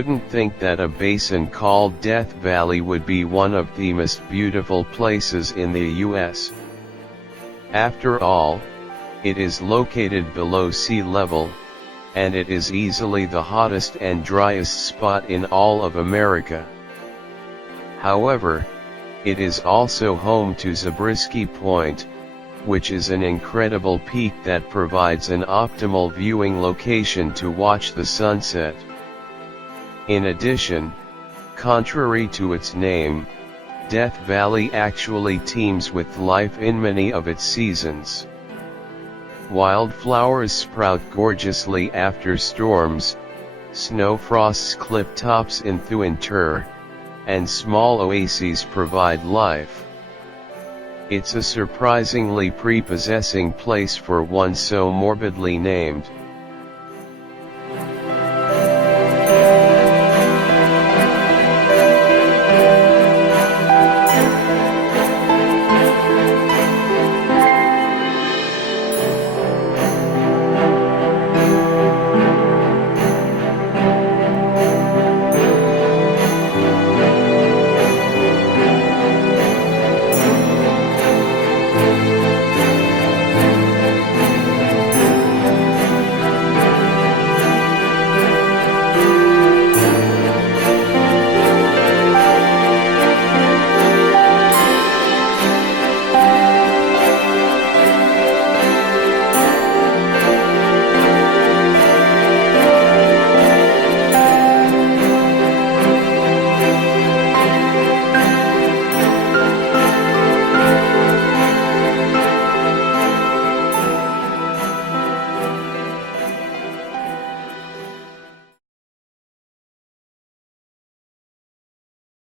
wouldn't think that a basin called Death Valley would be one of the most beautiful places in the US. After all, it is located below sea level, and it is easily the hottest and driest spot in all of America. However, it is also home to Zabriskie Point, which is an incredible peak that provides an optimal viewing location to watch the sunset. In addition, contrary to its name, Death Valley actually teems with life in many of its seasons. Wildflowers sprout gorgeously after storms, snow frosts clip tops in winter, and small oases provide life. It's a surprisingly prepossessing place for one so morbidly named.